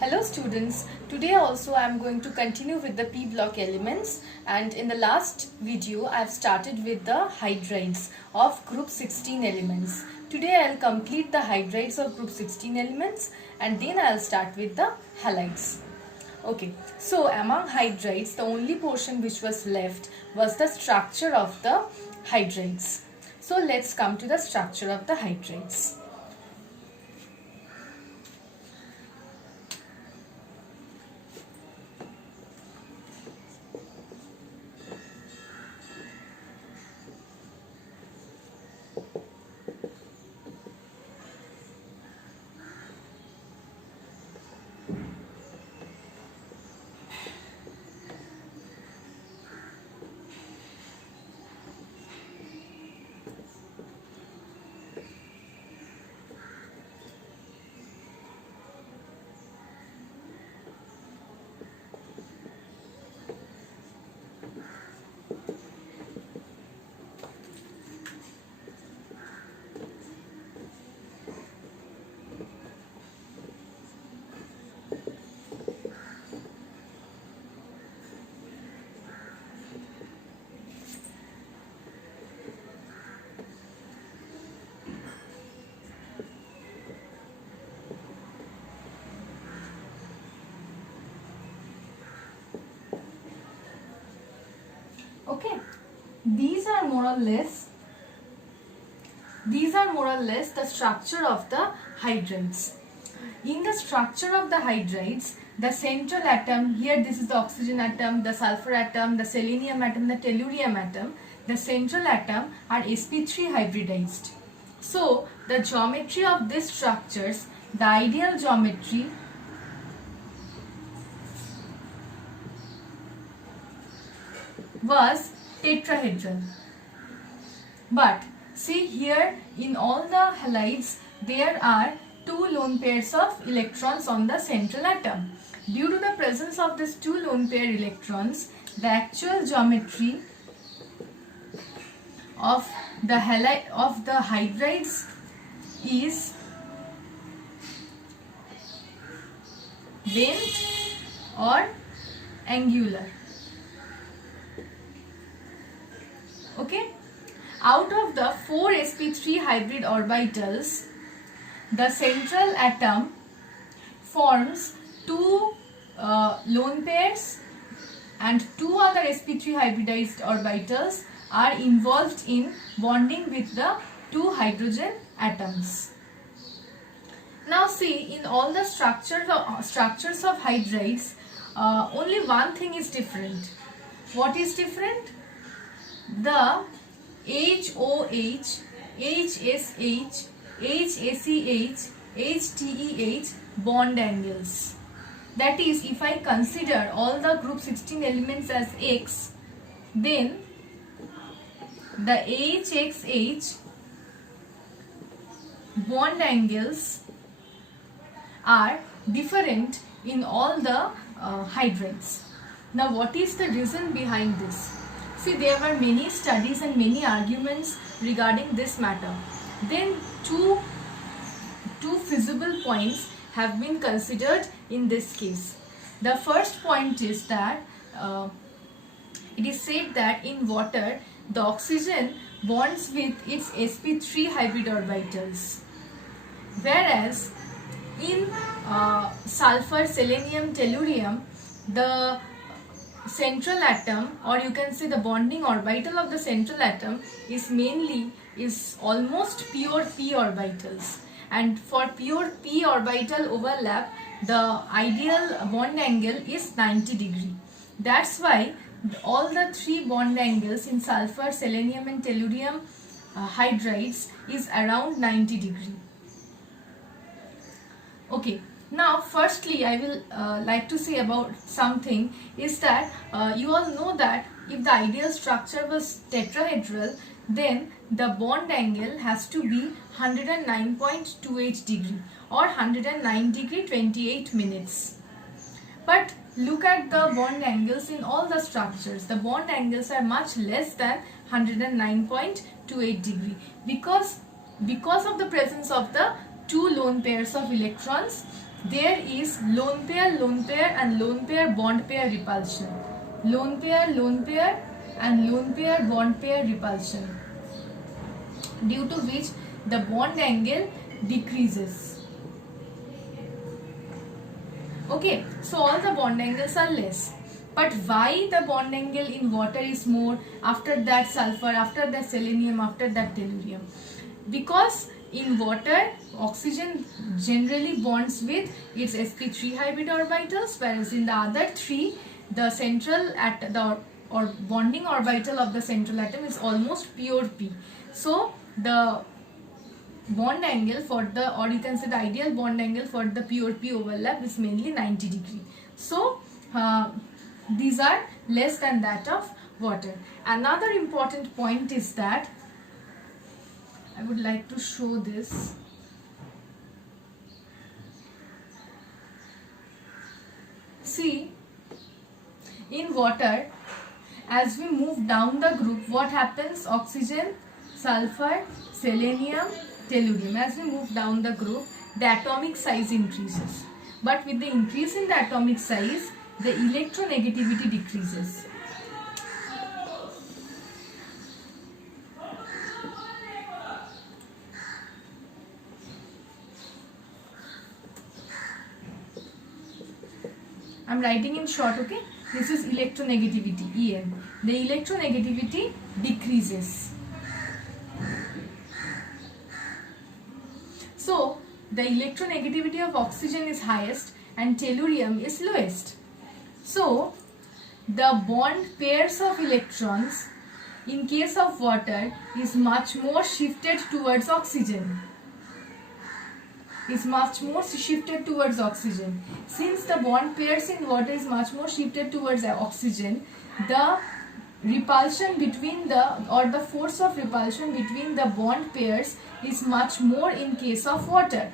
Hello students, today also I am going to continue with the p block elements, and in the last video I have started with the hydrides of group 16 elements. Today I will complete the hydrides of group 16 elements and then I will start with the halides. Okay, so among hydrides the only portion which was left was the structure of the hydrides. So let's come to the structure of the hydrides. Okay, these are more or less the structure of the hydrides. In the structure of the hydrides, the central atom, here this is the oxygen atom, the sulfur atom, the selenium atom, the tellurium atom, the central atom are sp3 hybridized. So the geometry of these structures, the ideal geometry was tetrahedral. But see here, in all the halides there are two lone pairs of electrons on the central atom. Due to the presence of these two lone pair electrons, the actual geometry of the hydrides is bent or angular. Okay, out of the 4 sp3 hybrid orbitals, the central atom forms two lone pairs and two other sp3 hybridized orbitals are involved in bonding with the two hydrogen atoms. Now see, in all the structures of hydrides, only one thing is different. What is different? The HOH, HSH, HACH, HTEH bond angles. That is, if I consider all the group 16 elements as X, then the HXH bond angles are different in all the hydrides. Now what is the reason behind this? See, there were many studies and many arguments regarding this matter. Then two feasible points have been considered in this case. The first point is that it is said that in water the oxygen bonds with its sp3 hybrid orbitals, whereas in sulfur, selenium, tellurium, the central atom, or you can say the bonding orbital of the central atom is almost pure p orbitals, and for pure p orbital overlap the ideal bond angle is 90 degree. That's why all the three bond angles in sulfur, selenium and tellurium hydrides is around 90 degree. Okay. Now firstly I will like to say about something is that you all know that if the ideal structure was tetrahedral, then the bond angle has to be 109.28 degree or 109 degree 28 minutes. But look at the bond angles in all the structures. The bond angles are much less than 109.28 degree because of the presence of the two lone pairs of electrons there is lone pair and lone pair bond pair repulsion. Lone pair and lone pair bond pair repulsion, due to which the bond angle decreases. Okay, so all the bond angles are less. But why the bond angle in water is more, after that sulfur, after that selenium, after that tellurium? Because in water, oxygen generally bonds with its sp3 hybrid orbitals, whereas in the other three, the central or bonding orbital of the central atom is almost pure p. So the bond angle for the, or you can say the ideal bond angle for the pure p overlap is mainly 90 degree. So these are less than that of water. Another important point is that I would like to show this. See, in water, as we move down the group, what happens? Oxygen, sulfur, selenium, tellurium. As we move down the group, the atomic size increases. But with the increase in the atomic size, the electronegativity decreases. I am writing in short, okay? This is electronegativity, EM. The electronegativity decreases. So, the electronegativity of oxygen is highest and tellurium is lowest. So, the bond pairs of electrons in case of water is much more shifted towards oxygen. Since the bond pairs in water is much more shifted towards oxygen, the repulsion between the force of repulsion between the bond pairs is much more in case of water.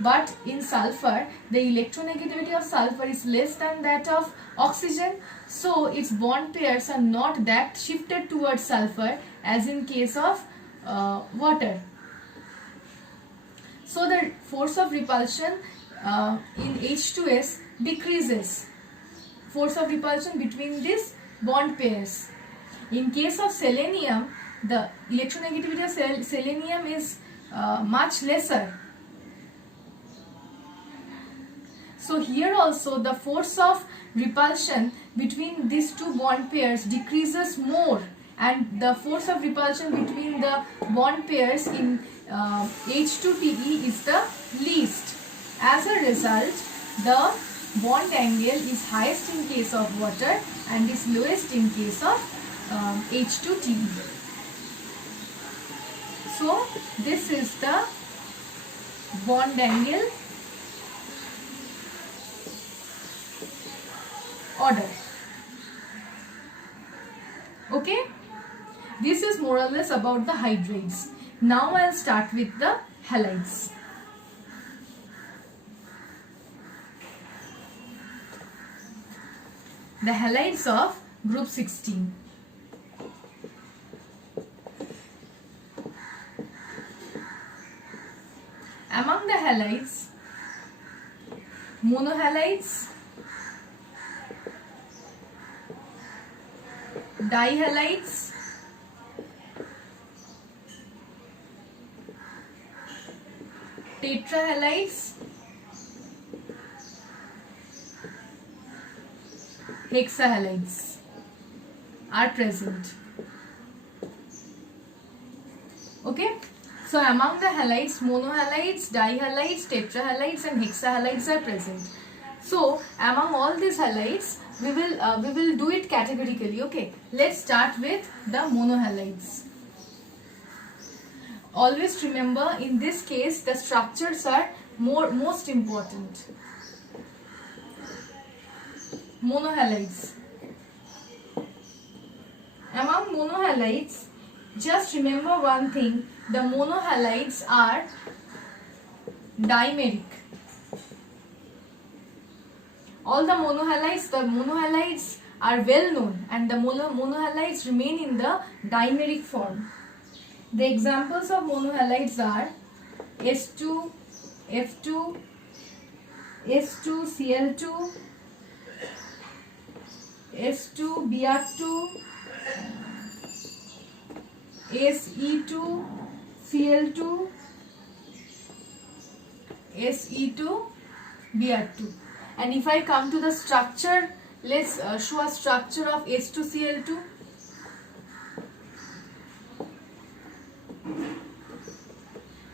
But in sulfur, the electronegativity of sulfur is less than that of oxygen, so its bond pairs are not that shifted towards sulfur as in case of water. So the force of repulsion in H2S decreases. Force of repulsion between these bond pairs. In case of selenium, the electronegativity of selenium is much lesser. So here also the force of repulsion between these two bond pairs decreases more, and the force of repulsion between the bond pairs in H2TE is the least. As a result, the bond angle is highest in case of water and is lowest in case of H2TE. So this is the bond angle order. Okay, this is more or less about the hydrates. Now I will start with the halides. The halides of group 16. Among the halides, monohalides, dihalides, tetrahalides, hexahalides are present. Okay, so among the halides, monohalides, dihalides, tetrahalides and hexahalides are present. So among all these halides, we will do it categorically. Okay, let's start with the monohalides. Always remember, in this case the structures are most important. Monohalides. Among monohalides, just remember one thing, the monohalides are dimeric. All the monohalides are well known, and the monohalides remain in the dimeric form. The examples of monohalides are S2, F2, S2Cl2, S2Br2, Se2Cl2, Se2Br2. And if I come to the structure, let's show a structure of S2Cl2.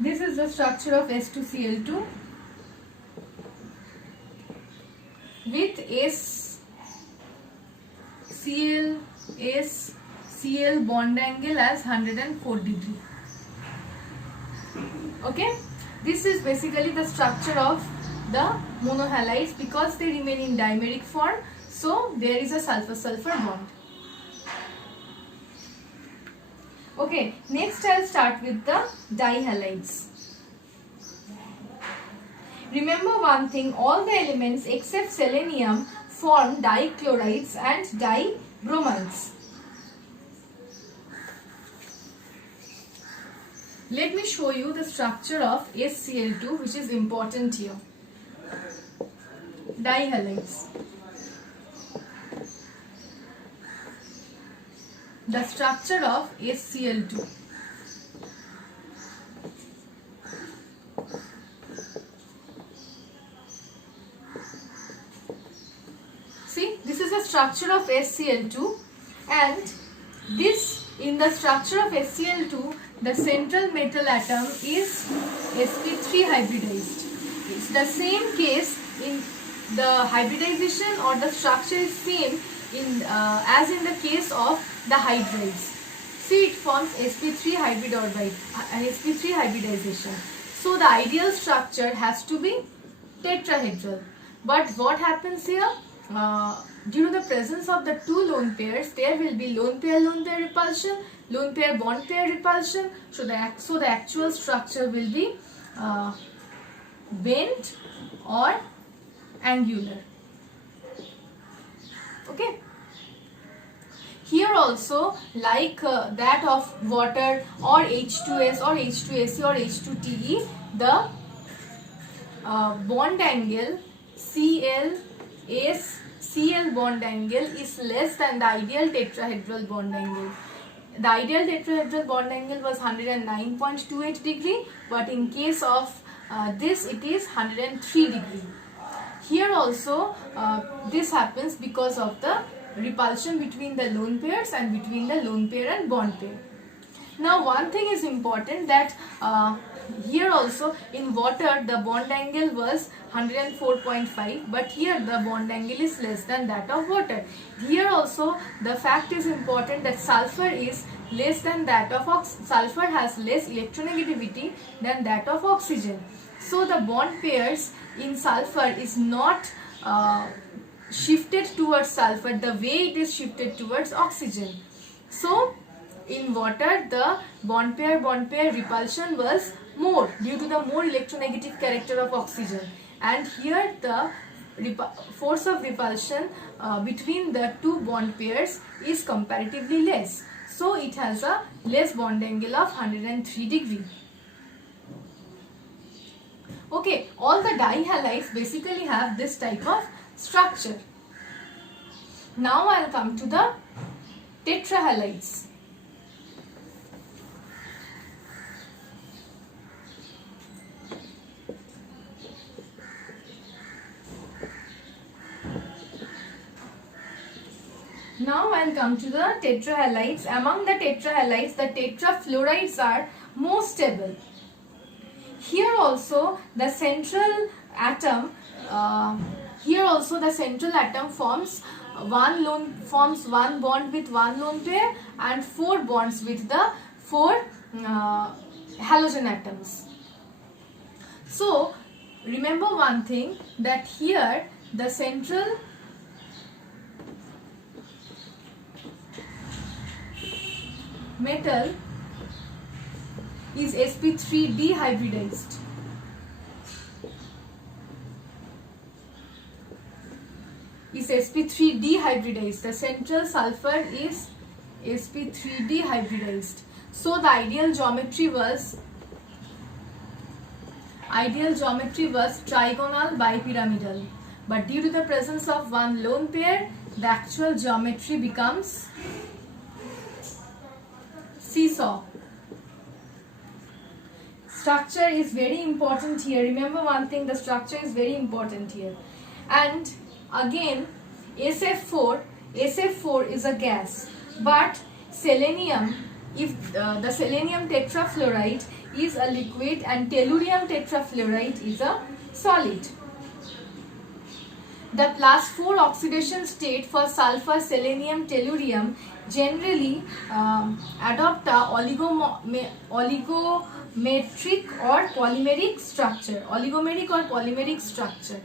This is the structure of S2Cl2 with SCl bond angle as 104 degree. Okay, this is basically the structure of the monohalides because they remain in dimeric form, so there is a sulfur-sulfur bond. Okay, next I'll start with the dihalides. Remember one thing, all the elements except selenium form dichlorides and dibromides. Let me show you the structure of SCl2, which is important here. Dihalides. The structure of SCl2. See, this is the structure of SCl2, and this, in the structure of SCl2, the central metal atom is sp3 hybridized. It's the same case in the hybridization, or the structure is same in as in the case of the hydrides. See, it forms sp3 hybrid orbite, sp3 hybridization. So the ideal structure has to be tetrahedral. But what happens here? Due to the presence of the two lone pairs, there will be lone pair repulsion, lone pair bond pair repulsion. So the actual structure will be bent or angular. Okay. Here also, like that of water or H2S or H2SE or H2TE, the bond angle Cl bond angle is less than the ideal tetrahedral bond angle. The ideal tetrahedral bond angle was 109.28 degree, but in case of this, it is 103 degree. Here also, this happens because of the repulsion between the lone pairs and between the lone pair and bond pair. Now, one thing is important, that here also in water the bond angle was 104.5, but here the bond angle is less than that of water. Here also the fact is important that sulfur is less than that of sulfur has less electronegativity than that of oxygen. So the bond pairs in sulfur is not shifted towards sulfur the way it is shifted towards oxygen. So in water the bond pair repulsion was more due to the more electronegative character of oxygen, and here the force of repulsion between the two bond pairs is comparatively less. So it has a less bond angle of 103 degree. Okay, all the dihalides basically have this type of structure. Now I will come to the tetrahalides. Now I will come to the tetrahalides. Among the tetrahalides, the tetrafluorides are most stable. Here also the central atom forms one bond with one lone pair and 4 bonds with the 4 halogen atoms. So remember one thing, that here the central metal is sp3 dehybridized. The central sulfur is sp3 dehybridized. So the ideal geometry was ideal geometry was trigonal bipyramidal. But due to the presence of one lone pair, the actual geometry becomes seesaw. Structure is very important here. Remember one thing, the structure is very important here. And again, SF4 is a gas, but selenium, if the selenium tetrafluoride is a liquid and tellurium tetrafluoride is a solid. The +4 oxidation state for sulfur, selenium, tellurium generally adopt a oligomeric or polymeric structure.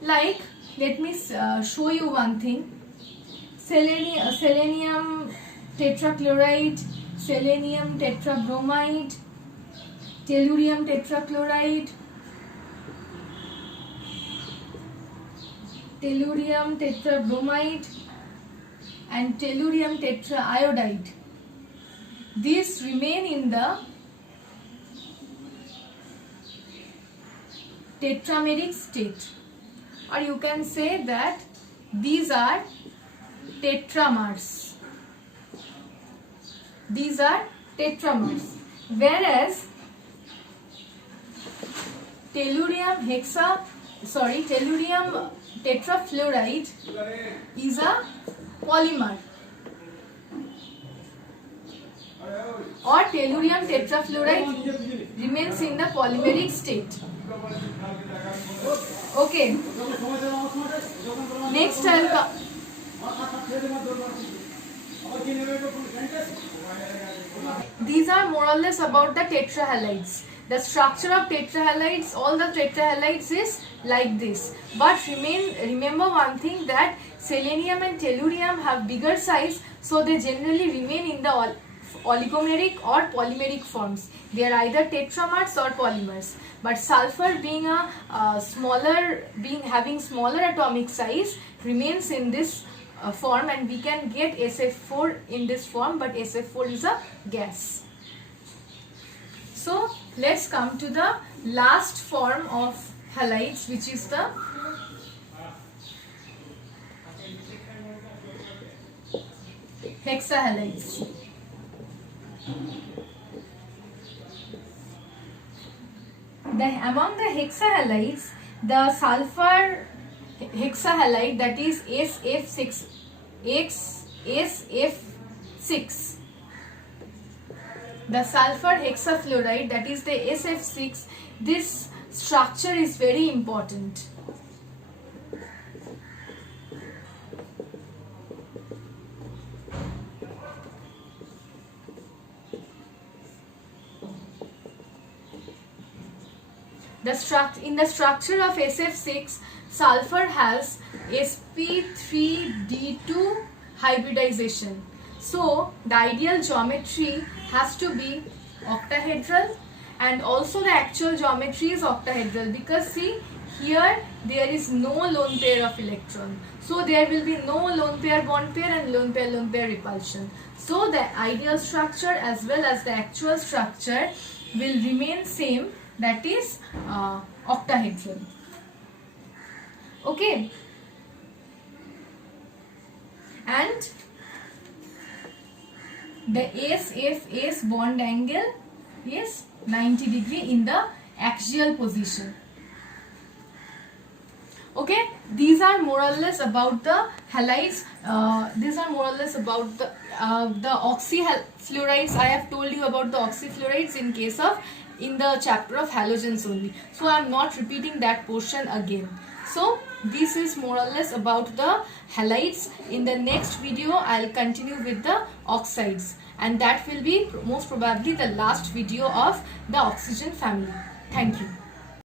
Like, let me show you one thing. Selenium tetrachloride, selenium tetrabromide, tellurium tetrachloride, tellurium tetrabromide and tellurium tetraiodide. These remain in the tetrameric state, or you can say that these are tetramers. These are tetramers, whereas tellurium tetrafluoride is a polymer, or tellurium tetrafluoride remains in the polymeric state. Okay. Next I'll come. These are more or less about the tetrahalides. The structure of tetrahalides, all the tetrahalides is like this. But remember one thing, that selenium and tellurium have bigger size, so they generally remain in the oligomeric or polymeric forms. They are either tetramers or polymers. But sulfur being having smaller atomic size remains in this form, and we can get SF4 in this form, but SF4 is a gas. So let's come to the last form of halides, which is the hexahalides. Among the hexahalides, the sulfur hexahalide, that is SF6, the sulfur hexafluoride, that is the SF6, this structure is very important. In the structure of SF6, sulfur has sp3d2 hybridization. So the ideal geometry has to be octahedral, and also the actual geometry is octahedral, because see here there is no lone pair of electron. So there will be no lone pair bond pair and lone pair repulsion. So the ideal structure as well as the actual structure will remain same, that is octahedral. Okay, and the SF bond angle is 90 degree in the axial position. Okay, these are more or less about the halides. These are more or less about the oxyfluorides. I have told you about the oxyfluorides in the chapter of halogens only. So I am not repeating that portion again. So this is more or less about the halides. In the next video, I will continue with the oxides, and that will be most probably the last video of the oxygen family. Thank you.